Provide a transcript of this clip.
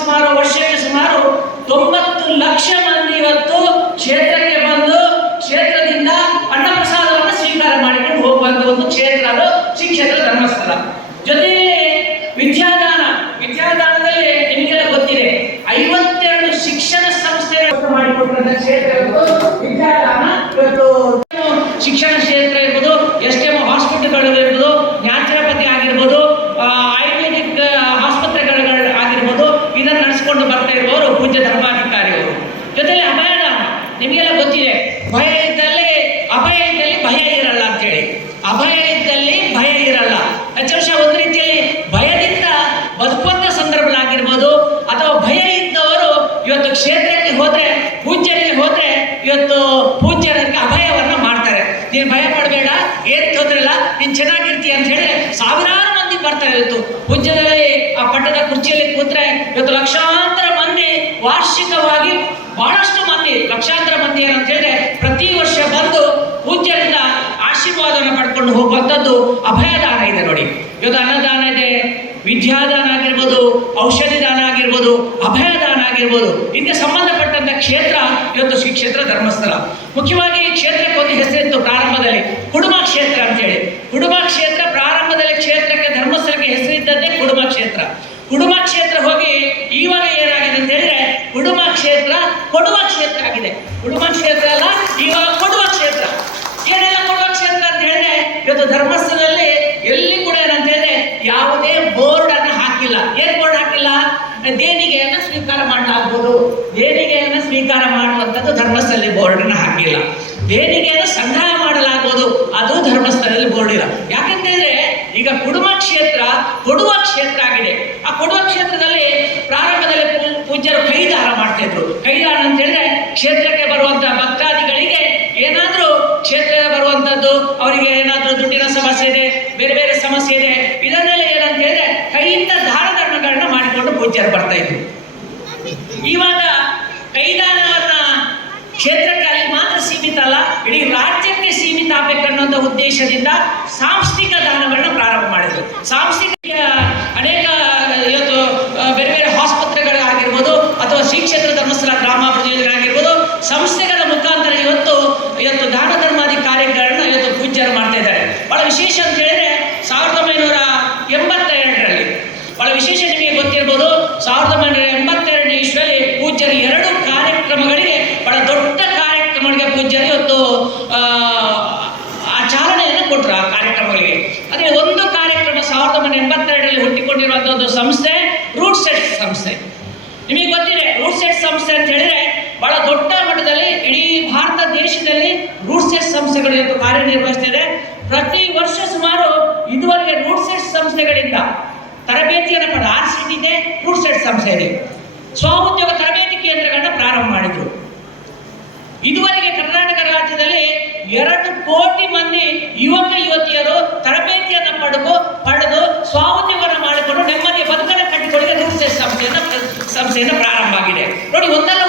ಸುಮಾರು ವರ್ಷಕ್ಕೆ ಸುಮಾರು 90 ಲಕ್ಷ ಮಂದಿ ಇವತ್ತು ಕ್ಷೇತ್ರಕ್ಕೆ ಬಂದು ಕ್ಷೇತ್ರದಿಂದ ಅನ್ನಪ್ರಸಾದವನ್ನು ಸ್ವೀಕಾರ ಮಾಡಿಕೊಂಡು ಹೋಗುವಂತ ಒಂದು ಕ್ಷೇತ್ರ ಅದು ಶ್ರೀ ಕ್ಷೇತ್ರ ಧರ್ಮಸ್ಥಳ. ಜೊತೆಗೆ ವಿದ್ಯಾದಾನದಲ್ಲಿ ನಿಮಗೆಲ್ಲ ಗೊತ್ತಿದೆ 52 ಶಿಕ್ಷಣ ಸಂಸ್ಥೆಗಳು ಮಾಡಿಕೊಟ್ಟಂತ ಕ್ಷೇತ್ರ ವಿದ್ಯಾದಾನ. ಇವತ್ತು ಶಿಕ್ಷಣ ಕ್ಷೇತ್ರ ಇರ್ಬೋದು, STM ಹಾಸ್ಪಿಟಲ್ಗಳು ಇರ್ಬೋದು, ನ್ಯಾಚುರೋಪತಿ ಆಗಿರ್ಬೋದು, ಆಯುರ್ವೇದಿಕ್ ಆಸ್ಪತ್ರೆಗಳು ಆಗಿರ್ಬೋದು, ಇದನ್ನು ನಡೆಸಿಕೊಂಡು ಬರ್ತಾ ಇರುವವರು ಪೂಜ್ಯ ಧರ್ಮಾಧಿಕಾರಿಯವರು. ಜೊತೆಲಿ ಅಭಯದಾನ ನಿಮಗೆಲ್ಲ ಗೊತ್ತಿದೆ. ಭಯ ಇದ್ದಲ್ಲಿ ಅಭಯ ಇದ್ದಲ್ಲಿ ಭಯ ಇರಲ್ಲ ಅಂತೇಳಿ. ಅಭಯ ಇದ್ದಲ್ಲಿ ಭಯ ಇರಲ್ಲ. ಒಂದು ರೀತಿಯಲ್ಲಿ ಭಯದಿಂದ ಬದುಕುವಂತ ಸಂದರ್ಭಗಳಾಗಿರ್ಬೋದು, ಅಥವಾ ಭಯ ಇದ್ದವರು ಇವತ್ತು ಕ್ಷೇತ್ರಕ್ಕೆ ಹೋದ್ರೆ, ಪೂಜ್ಯರಿಗೆ ಹೋದ್ರೆ ಇವತ್ತು ಪೂಜ್ಯರಿಗೆ ಅಭಯವನ್ನ ಮಾಡ್ತಾರೆ. ನೀನು ಭಯ ಪಡಬೇಡ, ಏನ್ ತೊಂದ್ರೆ ಇಲ್ಲ, ನೀನ್ ಚೆನ್ನಾಗಿರ್ತೀಯ ಅಂತ ಹೇಳಿ ಸಾವಿರಾರು ಮಂದಿ ಬರ್ತಾರೆ. ಇವತ್ತು ಪೂಜ್ಯದಲ್ಲಿ ಆ ಪಟ್ಟದ ಕುರ್ಚಿಯಲ್ಲಿ ಕೂತ್ರೆ ಇವತ್ತು ಲಕ್ಷಾಂತರ ಮಂದಿ ವಾರ್ಷಿಕವಾಗಿ ಬಹಳಷ್ಟು ಮಂದಿ ಲಕ್ಷಾಂತರ ಮಂದಿ ಏನಂತ ಹೇಳಿದ್ರೆ ಪ್ರತಿ ವರ್ಷ ಬಂದು ಪೂಜ್ಯರಿಂದ ಆಶೀರ್ವಾದವನ್ನು ಪಡ್ಕೊಂಡು ಹೋಗುವಂಥದ್ದು ಅಭಯದಾನ ಇದೆ ನೋಡಿ. ಇವತ್ತು ಅನ್ನದಾನ ಇದೆ, ವಿದ್ಯಾದಾನ ಆಗಿರ್ಬೋದು, ಔಷಧಿ ದಾನ ಆಗಿರ್ಬೋದು, ಅಭಯದಾನ ಆಗಿರ್ಬೋದು, ಇದಕ್ಕೆ ಸಂಬಂಧಪಟ್ಟಂತ ಕ್ಷೇತ್ರ ಇವತ್ತು ಶ್ರೀ ಕ್ಷೇತ್ರ ಧರ್ಮಸ್ಥಳ. ಮುಖ್ಯವಾಗಿ ಈ ಕ್ಷೇತ್ರಕ್ಕೆ ಒಂದು ಹೆಸರಿತ್ತು ಪ್ರಾರಂಭದಲ್ಲಿ, ಕುಡುಮ ಕ್ಷೇತ್ರ ಅಂತೇಳಿ. ಕುಡುಮ ಕ್ಷೇತ್ರ ಪ್ರಾರಂಭದಲ್ಲಿ ಕ್ಷೇತ್ರಕ್ಕೆ ಧರ್ಮಸ್ಥಳಕ್ಕೆ ಹೆಸರಿದ್ದದ್ದೇ ಕುಡುಮ ಕ್ಷೇತ್ರ. ಕುಡುಮ ಕ್ಷೇತ್ರ ಹೋಗಿ ಇವಾಗ ಏನಾಗಿದೆ ಅಂತ ಹೇಳಿದ್ರೆ ಕುಡುಮ ಕ್ಷೇತ್ರ ಕೊಡುವ ಕ್ಷೇತ್ರ ಆಗಿದೆ. ಕುಡುಮ ಕ್ಷೇತ್ರ ಅಲ್ಲ, ಇವಾಗ ಕೊಡುವ ಕ್ಷೇತ್ರ. ಏನೆಲ್ಲ ಕೊಡುವ ಕ್ಷೇತ್ರ ಅಂತ ಹೇಳಿದ್ರೆ ಇವತ್ತು ಧರ್ಮಸ್ಥಳದಲ್ಲಿ ಎಲ್ಲಿ ಕೂಡ ಏನಂತ ಹೇಳಿದ್ರೆ ಯಾವುದೇ ಬೋರ್ಡ್ ಅನ್ನು ಹಾಕಿಲ್ಲ. ಏನ್ ಬೋರ್ಡ್ ಹಾಕಿಲ್ಲ? ದೇಣಿಗೆಯನ್ನು ಸ್ವೀಕಾರ ಮಾಡಲಾಗ್ಬೋದು, ದೇಣಿಗೆಯನ್ನು ಸ್ವೀಕಾರ ಮಾಡುವಂಥದ್ದು ಧರ್ಮಸ್ಥಳದಲ್ಲಿ ಬೋರ್ಡ್ ಅನ್ನು ಹಾಕಿಲ್ಲ. ದೇಣಿಗೆಯನ್ನು ಸಂಗ್ರಹ ಮಾಡಲಾಗ್ಬೋದು, ಅದು ಧರ್ಮಸ್ಥಳದಲ್ಲಿ ಬೋರ್ಡ್ ಇಲ್ಲ. ಯಾಕಂತ ಹೇಳಿದ್ರೆ ಈಗ ಕುಡುಮ ಕ್ಷೇತ್ರ ಕೊಡುವ ಕ್ಷೇತ್ರ ಆಗಿದೆ. ಆ ಕೊಡುವ ಕ್ಷೇತ್ರದಲ್ಲಿ ಪ್ರಾರಂಭದಲ್ಲಿ ಪೂಜ್ಯರು ಕೈದಾನ ಮಾಡ್ತಾ ಇದ್ರು. ಕೈದಾನ ಅಂತ ಹೇಳಿದ್ರೆ ಕ್ಷೇತ್ರಕ್ಕೆ ಬರುವಂತಹ ಭಕ್ತಾದಿಗಳಿಗೆ ಏನಾದ್ರೂ ಕ್ಷೇತ್ರಕ್ಕೆ ಬರುವಂತದ್ದು, ಅವರಿಗೆ ಏನಾದ್ರೂ ದುಡ್ಡಿನ ಸಮಸ್ಯೆ ಇದೆ, ಬೇರೆ ಬೇರೆ ಸಮಸ್ಯೆ ಇದೆ, ಇದನ್ನೆಲ್ಲ ಏನಂತ ಹೇಳಿದ್ರೆ ಕೈಯಿಂದ ದಾನ ಧರ್ಮಗಳನ್ನ ಮಾಡಿಕೊಂಡು ಪೂಜ್ಯರು ಬರ್ತಾ ಇದ್ರು. ಇವಾಗ ಕೈದಾನವನ್ನ ಕ್ಷೇತ್ರಕ್ಕೆ ಅಲ್ಲಿ ಮಾತ್ರ ಸೀಮಿತ ಅಲ್ಲ, ಇಡೀ ರಾಜ್ಯಕ್ಕೆ ಸೀಮಿತ ಆಗಬೇಕನ್ನುವಂಥ ಉದ್ದೇಶದಿಂದ ಸಾಂಸ್ಥಿಕ ದಾನಗಳನ್ನ ಪ್ರಾರಂಭ ಮಾಡಿದ್ರು. ಸಾಂಸ್ಥಿಕ ಅನೇಕ ಇವತ್ತು ಬೇರೆ ಬೇರೆ ಆಸ್ಪತ್ರೆಗಳಾಗಿರ್ಬೋದು, ಅಥವಾ ಶ್ರೀ ಕ್ಷೇತ್ರ ಧರ್ಮಸ್ಥಳ ಗ್ರಾಮಾಭಿವೃದ್ಧಿ ಯೋಜನೆಗಳಾಗಿರ್ಬೋದು, ಸಂಸ್ಥೆಗಳ ಮುಖಾಂತರ ಇವತ್ತು ದಾನ ಧರ್ಮಾಧಿಕಾರಿಗಳನ್ನ ಇವತ್ತು ಪೂಜ್ಯರು ಮಾಡ್ತಾ ಇದ್ದಾರೆ. ಬಹಳ ವಿಶೇಷ ಅಂತ ಹೇಳಿದ್ರೆ 1982ರಲ್ಲಿ ಬಹಳ ವಿಶೇಷ ನಿಮಗೆ ಗೊತ್ತಿರ್ಬೋದು. 1982ನೇ ಇಸ್ವಿಯಲ್ಲಿ ಪೂಜ್ಯರು 2 ಕಾರ್ಯಕ್ರಮಗಳಿಗೆ, ಬಹಳ ದೊಡ್ಡ ಕಾರ್ಯಕ್ರಮಗಳಿಗೆ ಪೂಜ್ಯರು ಇವತ್ತು ಆ ಚಾಲನೆಯನ್ನು ಕೊಟ್ಟರು. ಆ ಕಾರ್ಯಕ್ರಮಗಳಿಗೆ ಅದೇ ಒಂದು ಕಾರ್ಯಕ್ರಮ 1982ರಲ್ಲಿ ಹುಟ್ಟಿಕೊಂಡಿರುವಂತಹ ಒಂದು ಸಂಸ್ಥೆ ರೂಟ್ ಸೆಟ್ ಸಂಸ್ಥೆ. ನಿಮಗೆ ಗೊತ್ತಿದೆ, ರೂಟ್ ಸೆಟ್ ಸಂಸ್ಥೆ ಅಂತ ಹೇಳಿದ್ರೆ ಬಹಳ ದೊಡ್ಡ ಮಟ್ಟದಲ್ಲಿ ಇಡೀ ಭಾರತ ದೇಶದಲ್ಲಿ ರೂಟ್ ಸೆಟ್ ಸಂಸ್ಥೆಗಳು ಇವತ್ತು ಕಾರ್ಯನಿರ್ವಹಿಸ್ತಿದೆ. ಪ್ರತಿ ವರ್ಷ ಸುಮಾರು ಇದುವರೆಗೆ ರೂಟ್ ಸೆಟ್ ಸಂಸ್ಥೆಗಳಿಂದ ತರಬೇತಿಯನ್ನು ಪಡೆದ RCT ಇದೆ, ರೂಟ್ ಸೆಟ್ ಸಂಸ್ಥೆ ಇದೆ, ಸ್ವಉದ್ಯೋಗ ತರಬೇತಿ ಕೇಂದ್ರಗಳನ್ನ ಪ್ರಾರಂಭ ಮಾಡಿದ್ರು. ಇದುವರೆಗೆ ಕರ್ನಾಟಕ ರಾಜ್ಯದಲ್ಲಿ 2 ಕೋಟಿ ಮಂದಿ ಯುವಕ ಯುವತಿಯರು ತರಬೇತಿಯನ್ನು ಪಡೆದು ಸ್ವಉದ್ಯೋಗವನ್ನು ಮಾಡಿಕೊಂಡು ನೆಮ್ಮದಿಯ ಬದುಕನ್ನು ಕಟ್ಟಿಕೊಳ್ಳಲು ರೂಟ್ ಸೆಟ್ ಸಂಸ್ಥೆಯನ್ನು ಪ್ರಾರಂಭ ಆಗಿದೆ ನೋಡಿ. ಒಂದಲ್ಲ